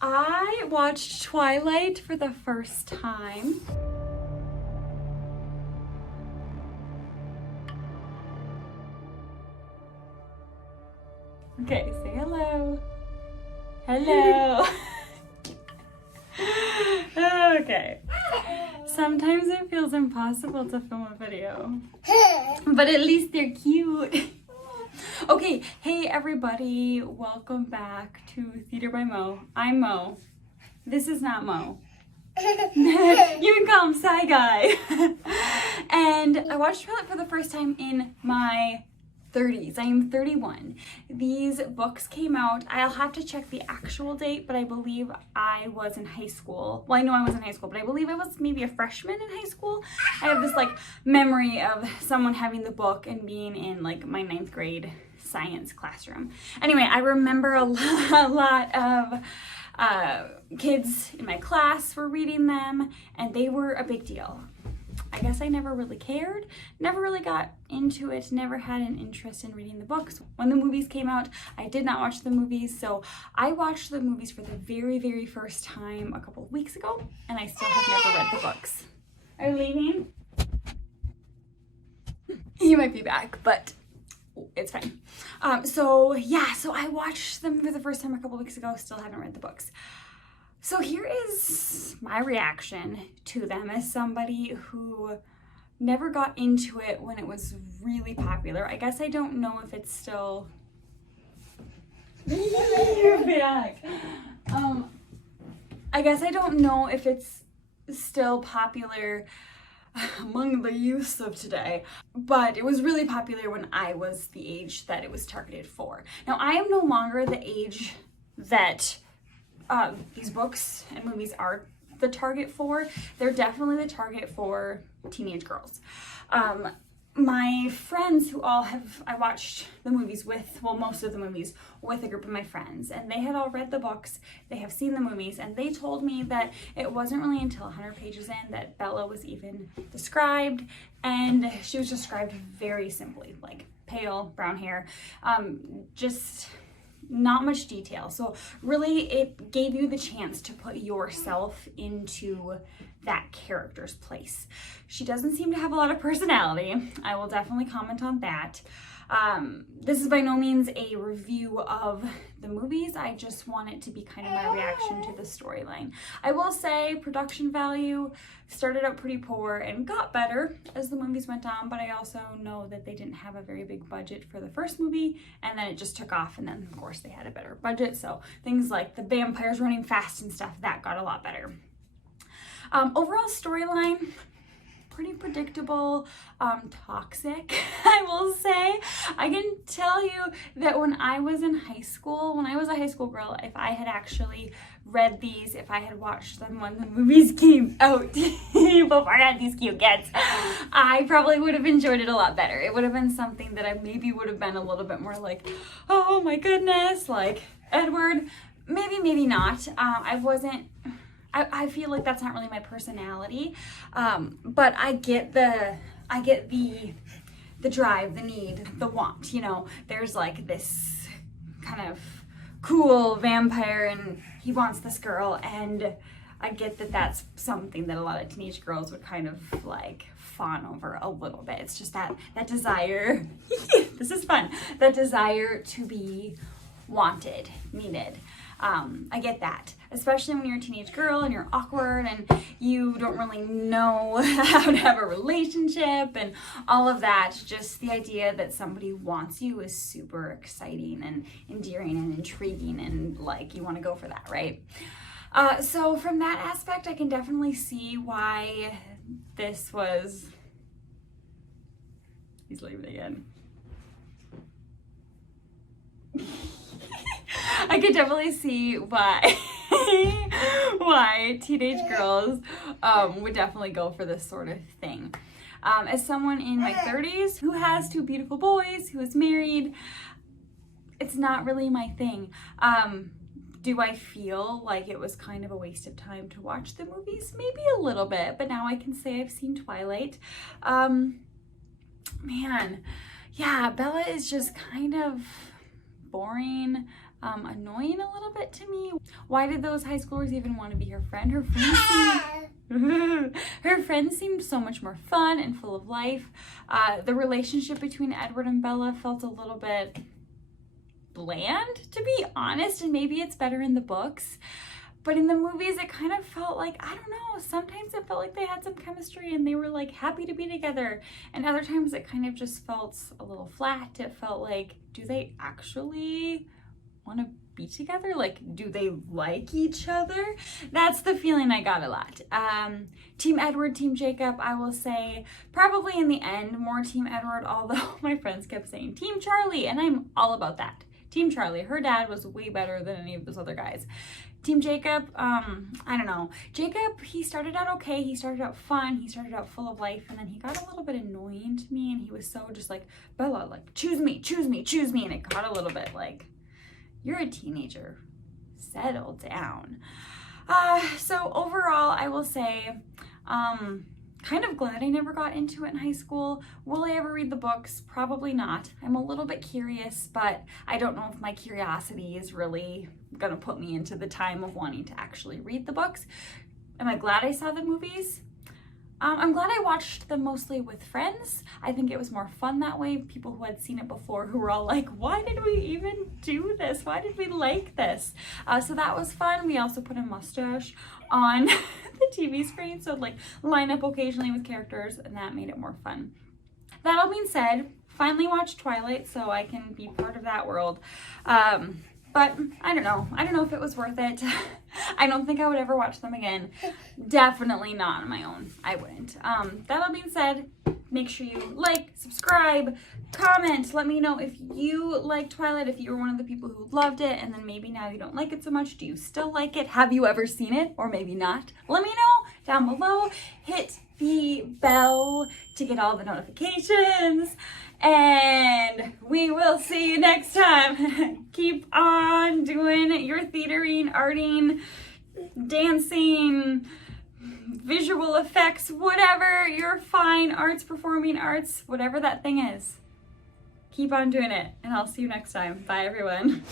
I watched Twilight for the first time. Okay, say hello. Hello. Okay. Sometimes it feels impossible to film a video, but at least they're cute. Okay, hey everybody, welcome back to Theater by Mo. I'm Mo. This is not Mo. You can call him Sci Guy. And I watched Twilight for the first time in my 30s. I am 31. These books came out, I'll have to check the actual date, but I believe I was in high school. Well, I know I was in high school, but I believe I was maybe a freshman in high school. I have this like memory of someone having the book and being in like my 9th grade science classroom. Anyway, I remember a lot of kids in my class were reading them, and they were a big deal. I guess I never really cared, never really got into it, never had an interest in reading the books. When the movies came out, I did not watch the movies, so I watched the movies for the very first time a couple of weeks ago, and I still have never read the books. Are you leaving? You might be back, but it's fine. So I watched them for the first time a couple of weeks ago, still haven't read the books. So here is my reaction to them as somebody who never got into it when it was really popular. I guess I don't know if it's still... You're back. I guess I don't know if it's still popular among the youth of today, but it was really popular when I was the age that it was targeted for. Now, I am no longer the age that these books and movies are the target for. They're definitely the target for teenage girls. My friends who all have, I watched the movies with, well, most of the movies with a group of my friends, and they had all read the books, they have seen the movies, and they told me that it wasn't really until 100 pages in that Bella was even described, and she was described very simply, like pale, brown hair, just not much detail. So really it gave you the chance to put yourself into that character's place. She doesn't seem to have a lot of personality. I will definitely comment on that. This is by no means a review of the movies. I just want it to be kind of my reaction to the storyline. I will say production value started out pretty poor and got better as the movies went on, but I also know that they didn't have a very big budget for the first movie, and then it just took off, and then of course they had a better budget, so things like the vampires running fast and stuff, that got a lot better. Overall storyline, pretty predictable, toxic, I will say. I can tell you that when I was in high school, when I was a high school girl, if I had actually read these, if I had watched them when the movies came out before I had these cute kids, I probably would have enjoyed it a lot better. It would have been something that I maybe would have been a little bit more like, oh my goodness, like Edward. Maybe not. I feel like that's not really my personality, but I get the drive, the need, the want, you know. There's like this kind of cool vampire and he wants this girl, and I get that that's something that a lot of teenage girls would kind of like fawn over a little bit. It's just that desire, this is fun, that desire to be wanted, needed. I get that, especially when you're a teenage girl and you're awkward and you don't really know how to have a relationship and all of that. Just the idea that somebody wants you is super exciting and endearing and intriguing, and like you want to go for that, right? So from that aspect, I can definitely see why this was... He's leaving again. I could definitely see why teenage girls would definitely go for this sort of thing. As someone in my 30s who has 2 beautiful boys, who is married, it's not really my thing. Do I feel like it was kind of a waste of time to watch the movies? Maybe a little bit, but now I can say I've seen Twilight. Man, yeah, Bella is just kind of boring. annoying a little bit to me. Why did those high schoolers even want to be her friend? Her friends seemed so much more fun and full of life. The relationship between Edward and Bella felt a little bit bland, to be honest, and maybe it's better in the books. But in the movies, it kind of felt like, I don't know, sometimes it felt like they had some chemistry and they were like happy to be together. And other times it kind of just felt a little flat. It felt like, do they actually want to be together? Like, do they like each other? That's the feeling I got a lot. Team Edward, Team Jacob, I will say probably in the end more Team Edward, although my friends kept saying Team Charlie, and I'm all about that. Team Charlie, her dad was way better than any of those other guys. Team Jacob, I don't know. Jacob, he started out okay. He started out fun. He started out full of life. And then he got a little bit annoying to me. And he was so just like, Bella, like, choose me, choose me, choose me. And it got a little bit like, you're a teenager. Settle down. So overall, I will say, kind of glad I never got into it in high school. Will I ever read the books? Probably not. I'm a little bit curious, but I don't know if my curiosity is really gonna put me into the time of wanting to actually read the books. Am I glad I saw the movies? I'm glad I watched them mostly with friends. I think it was more fun that way. People who had seen it before who were all like, why did we even do this? Why did we like this? So that was fun. We also put a mustache on the TV screen, so like line up occasionally with characters, and that made it more fun. That all being said, finally watched Twilight so I can be part of that world. But I don't know. I don't know if it was worth it. I don't think I would ever watch them again. Definitely not on my own. I wouldn't. That all being said, make sure you like, subscribe, comment. Let me know if you like Twilight, if you were one of the people who loved it, and then maybe now you don't like it so much. Do you still like it? Have you ever seen it? Or maybe not? Let me know down below. Hit the bell to get all the notifications. And we will see you next time. Keep on doing your theatering, arting, dancing, visual effects, whatever your fine arts, performing arts, whatever that thing is. Keep on doing it, and I'll see you next time. Bye, everyone.